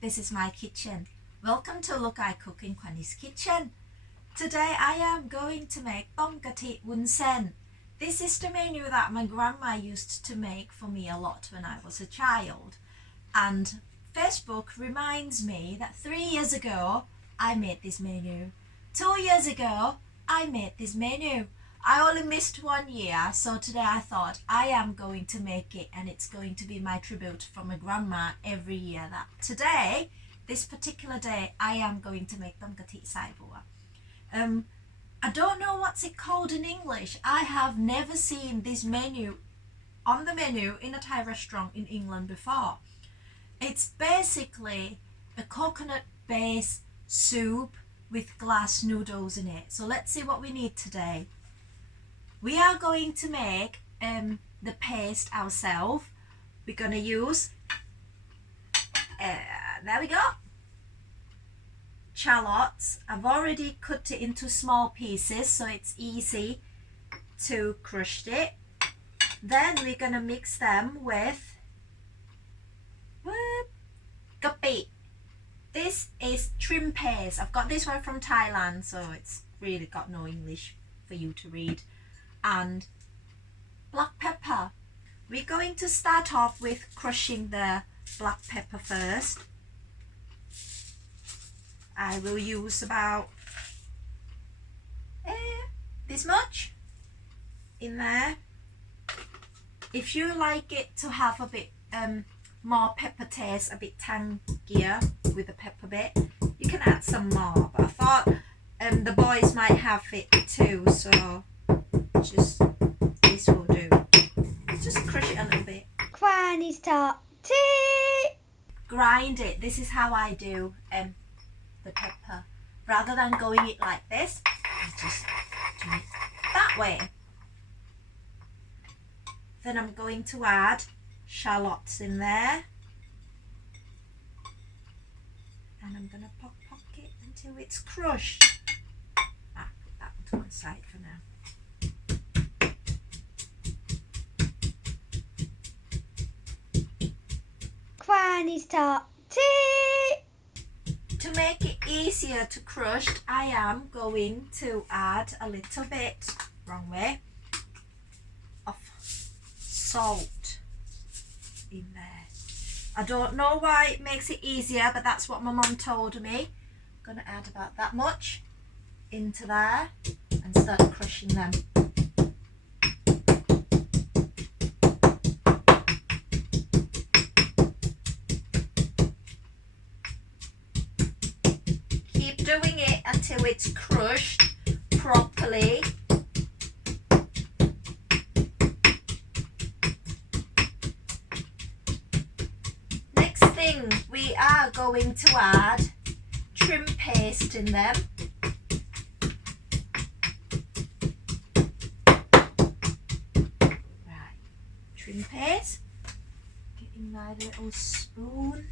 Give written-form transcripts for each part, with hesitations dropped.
This is my kitchen. Welcome to Look I Cook in Kwanni's kitchen. Today I am going to make Tom Gati Wunsen. This is the menu that my grandma used to make for me a lot when I was a child. And Facebook reminds me that 3 years ago I made this menu. 2 years ago I made this menu. I only missed 1 year, so today I thought I am going to make it, and it's going to be my tribute from my grandma every year that today, this particular day, I am going to make Tom Gati Saibua. I don't know what's it called in English. I have never seen this menu on the menu in a Thai restaurant in England before. It's basically a coconut-based soup with glass noodles in it. So let's see what we need today. We are going to make the paste ourselves. We're going to use, there we go, shallots. I've already cut it into small pieces so it's easy to crush it. Then we're going to mix them with gapi. This is shrimp paste. I've got this one from Thailand, so it's really got no English for you to read. And black pepper. We're going to start off with crushing the black pepper first. I will use about this much in there. If you like it to have a bit more pepper taste, a bit tangier with the pepper bit, you can add some more, but I thought the boys might have it too, so just this will do. Just crush it a little bit. Kwanni's top tea. Grind it. This is how I do the pepper. Rather than going it like this, I just do it that way. Then I'm going to add shallots in there, and I'm going to poke it until it's crushed. Put that to one side for now. Kwanni's top tea. To make it easier to crush, I am going to add a little bit, wrong way, of salt in there. I don't know why it makes it easier, but that's what my mum told me. I'm going to add about that much into there and start crushing them. Keep doing it until it's crushed properly. Next thing, we are going to add shrimp paste in them. Right, shrimp paste. Getting my little spoon.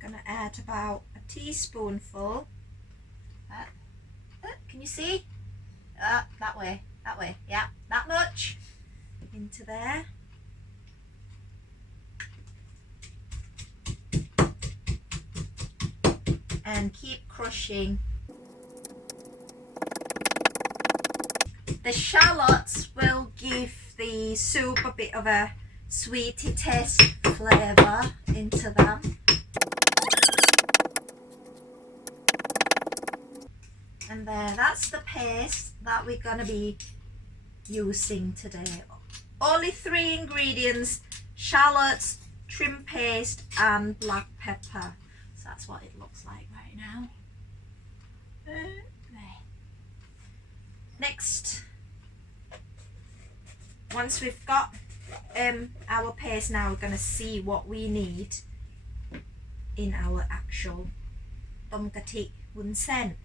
Gonna add about a teaspoonful. Can you see? That way, yeah, that much into there. And keep crushing. The shallots will give the soup a bit of a sweety taste flavour into them. And there, that's the paste that we're going to be using today. Only 3 ingredients: shallots, shrimp paste and black pepper. So that's what it looks like right now. There. Next, once we've got our paste, now we're going to see what we need in our actual Tom Gati Wunsen.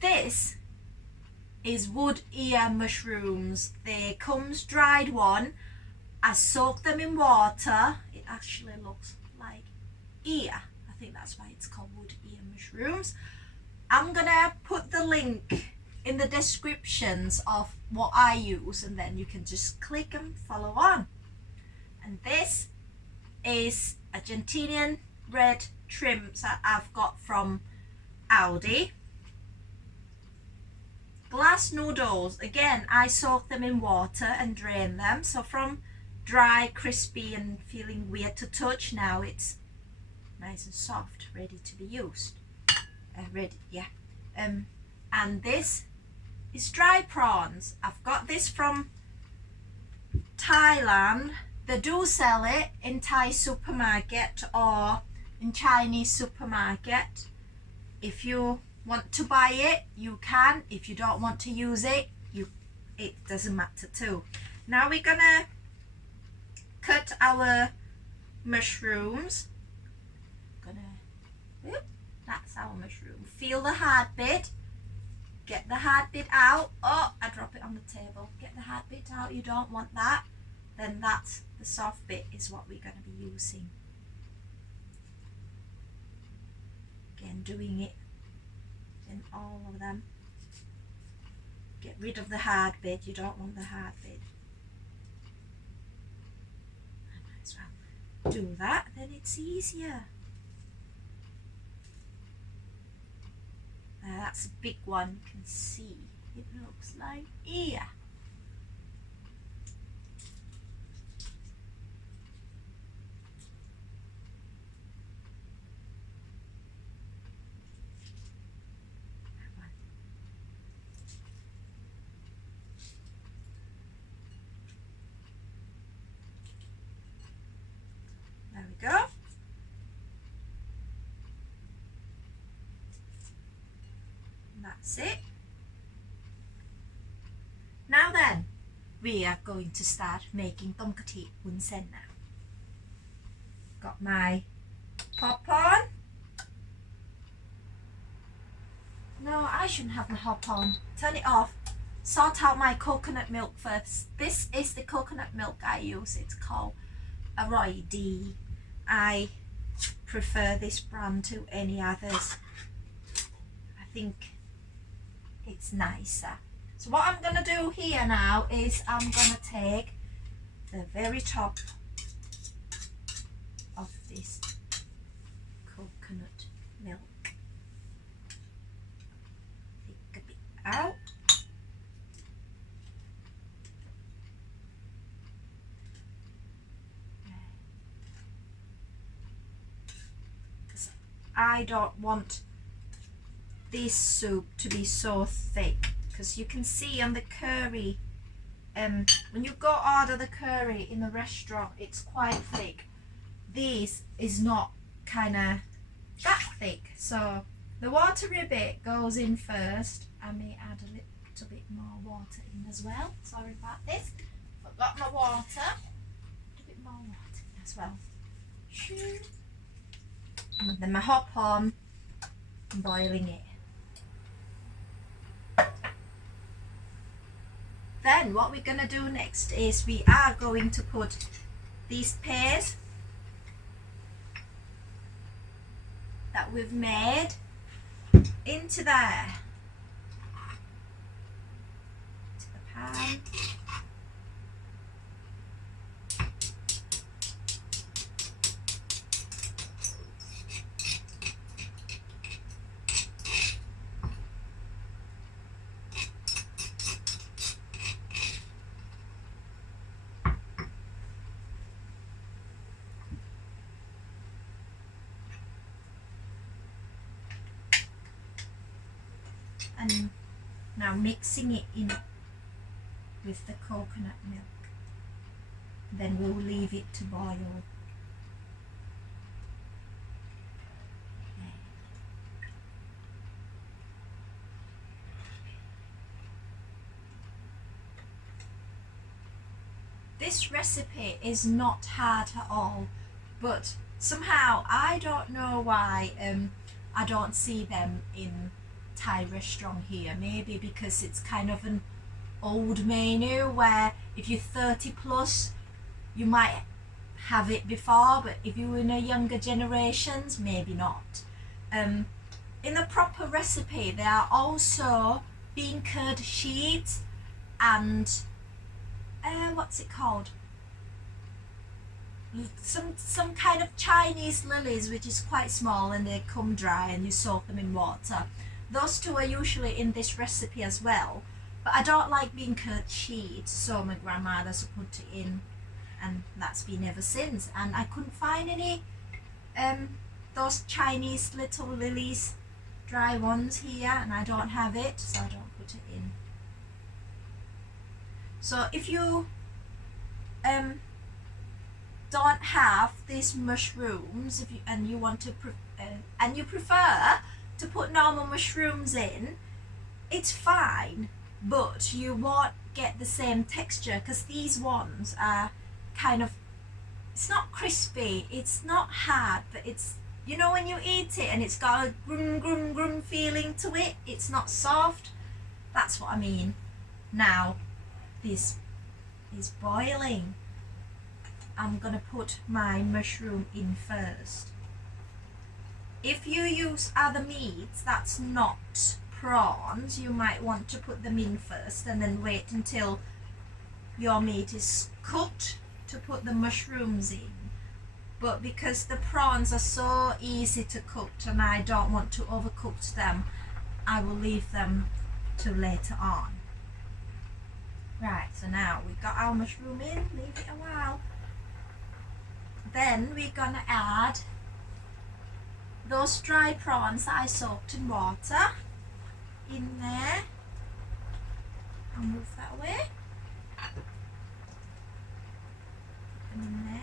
This is wood ear mushrooms. They comes dried one. I soak them in water. It actually looks like ear. I think that's why it's called wood ear mushrooms. I'm gonna put the link in the descriptions of what I use, and then you can just click and follow on. And this is Argentinian red shrimps that I've got from Aldi. Glass noodles, again I soak them in water and drain them, so from dry, crispy and feeling weird to touch, now it's nice and soft, ready to be used. And this is dry prawns. I've got this from Thailand. They do sell it in Thai supermarket or in Chinese supermarket. If you want to buy it, you can. If you don't want to use it, it doesn't matter too. Now we're gonna cut our mushrooms. That's our mushroom. Feel the hard bit. Get the hard bit out. Oh, I drop it on the table. Get the hard bit out. You don't want that. Then that's the soft bit is what we're going to be using. Again, doing it in all of them. Get rid of the hard bit. You don't want the hard bit. I might as well do that. Then it's easier. That's a big one, you can see. It looks like here. There we go. That's it. Now then, we are going to start making Tom Gati Wunsen now. Got my hop on. No, I shouldn't have my hop on. Turn it off. Sort out my coconut milk first. This is the coconut milk I use. It's called Aldi. I prefer this brand to any others. I think it's nicer. So what I'm going to do here now is I'm going to take the very top of this coconut milk. Take a bit out. Because I don't want this soup to be so thick, because you can see on the curry, when you go order the curry in the restaurant, it's quite thick. This is not kind of that thick, so the watery bit goes in first. I may add a little bit more water in as well. Sorry about this. I've got my water. A bit more water in as well. And then my hop on, boiling it. Then what we're going to do next is we are going to put these pears that we've made into there, into the pan. And now mixing it in with the coconut milk. Then we'll leave it to boil. This recipe is not hard at all, but somehow I don't know why I don't see them in Thai restaurant here. Maybe because it's kind of an old menu where if you're 30 plus you might have it before, but if you're in a younger generations, maybe not. In the proper recipe there are also bean curd sheets and what's it called? some kind of Chinese lilies, which is quite small and they come dry and you soak them in water. Those two are usually in this recipe as well, but I don't like bean curd sheet, so my grandmother's put it in, and that's been ever since. And I couldn't find any those Chinese little lilies, dry ones here, and I don't have it, so I don't put it in. So if you don't have these mushrooms, and you want to and you prefer to put normal mushrooms in, it's fine, but you won't get the same texture because these ones are kind of, it's not crispy, it's not hard, but it's, you know, when you eat it and it's got a grum grum grum feeling to it, it's not soft. That's what I mean. Now this is boiling. I'm gonna put my mushroom in first. If you use other meats that's not prawns, you might want to put them in first and then wait until your meat is cooked to put the mushrooms in. But because the prawns are so easy to cook and I don't want to overcook them, I will leave them till later on. Right, so now we've got our mushroom in, leave it a while. Then we're gonna add those dry prawns that I soaked in water in there. I'll move that away. Put them in there.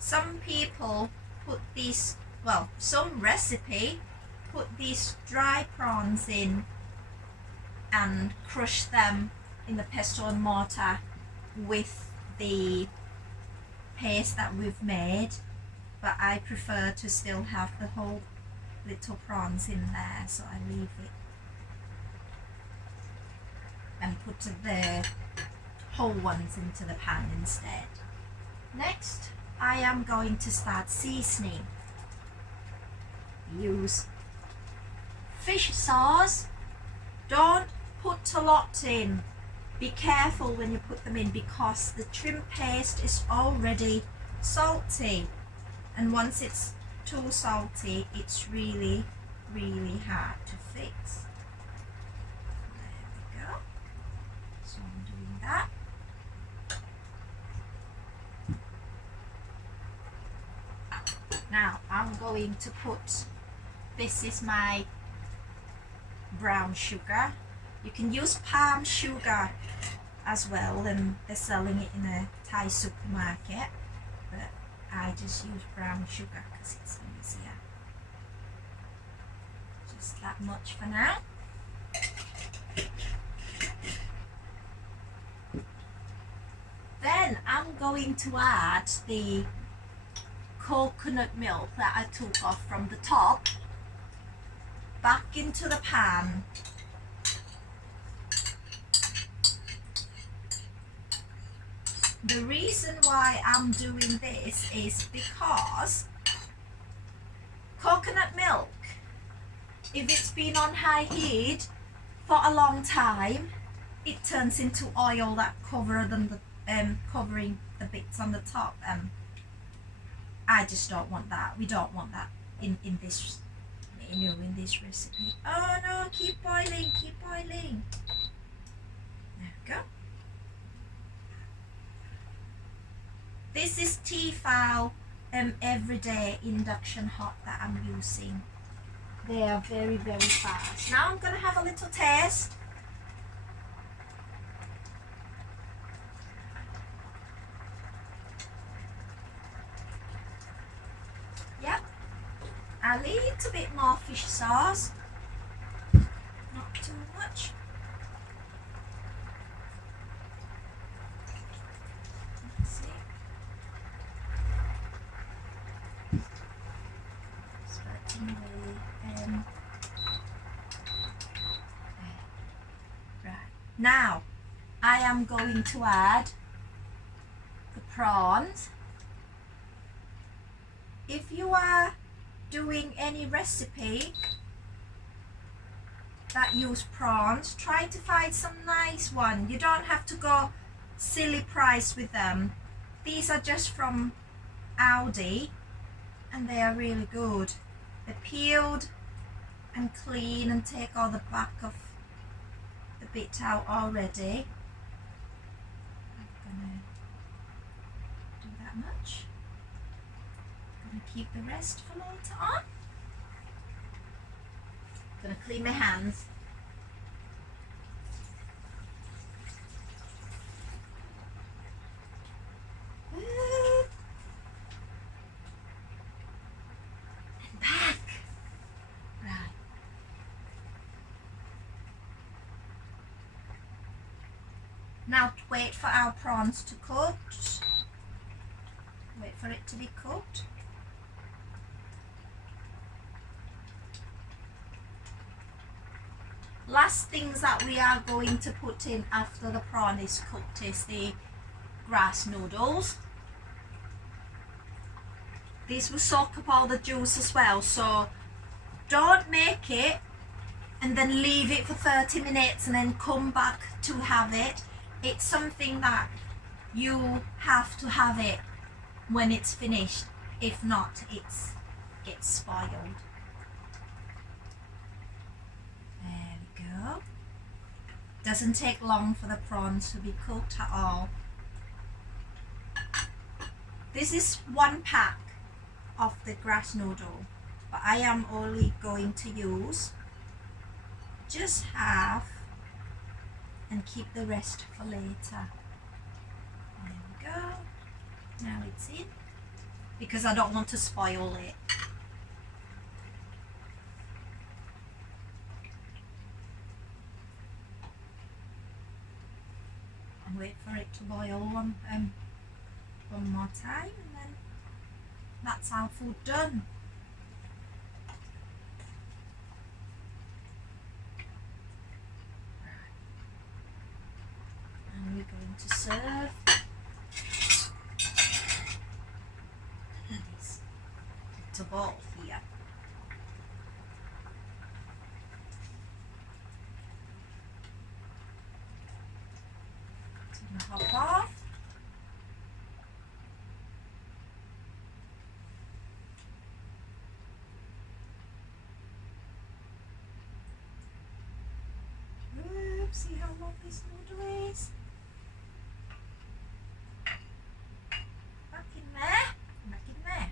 Some people put these, well, some recipe put these dry prawns in and crush them in the pestle and mortar with the paste that we've made, but I prefer to still have the whole little prawns in there, so I leave it and put the whole ones into the pan instead. Next, I am going to start seasoning. Use fish sauce. Don't put a lot in. Be careful when you put them in because the shrimp paste is already salty, and once it's too salty, it's really, really hard to fix. There we go. So I'm doing that. Now I'm going to put, this is my brown sugar. You can use palm sugar as well, and they're selling it in a Thai supermarket, but I just use brown sugar because it's easier. Just that much for now. Then I'm going to add the coconut milk that I took off from the top back into the pan. The reason why I'm doing this is because coconut milk, if it's been on high heat for a long time, it turns into oil that covering the bits on the top. I just don't want that. We don't want that in this menu, in this recipe. Oh no, keep boiling, keep boiling. There we go. This is Tefal everyday induction hot that I'm using. They are very, very fast. Now I'm going to have a little taste. Yep, a little bit more fish sauce, not too much. Now, I am going to add the prawns. If you are doing any recipe that use prawns, try to find some nice one. You don't have to go silly price with them. These are just from Aldi and they are really good. They're peeled and clean and take all the back of the bit out already. I'm gonna do that much. I'm gonna keep the rest for later on. I'm gonna clean my hands. And back. Right. Now wait for our prawns to cook. Wait for it to be cooked. Last things that we are going to put in after the prawn is cooked is the grass noodles. These will soak up all the juice as well, so don't make it and then leave it for 30 minutes and then come back to have it. It's something that you have to have it when it's finished. If not, it gets spoiled. There we go. Doesn't take long for the prawns to be cooked at all. This is one pack of the grass noodle, but I am only going to use just half and keep the rest for later. There we go. Now it's in because I don't want to spoil it. And wait for it to boil one more time, and then that's our food done. And we're going to serve this little bowl here. Turn the hop off. See how long this noodle is? Back in there, back in there.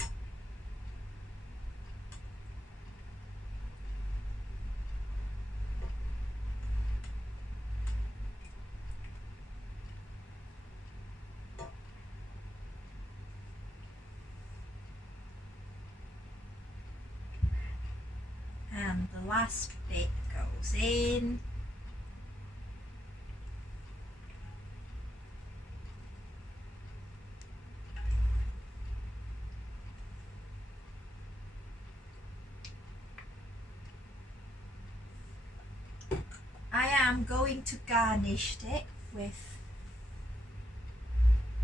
And the last bit goes in. I am going to garnish it with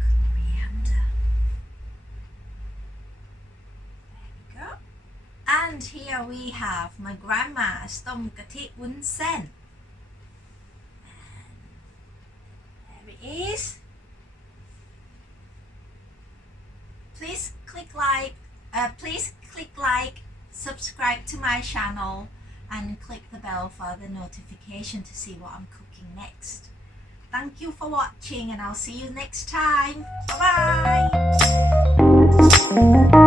coriander. There we go. And here we have my grandma's Tom Gati Wunsen. There it is. Please click like, subscribe to my channel, and click the bell for the notification to see what I'm cooking next. Thank you for watching, and I'll see you next time. Bye bye.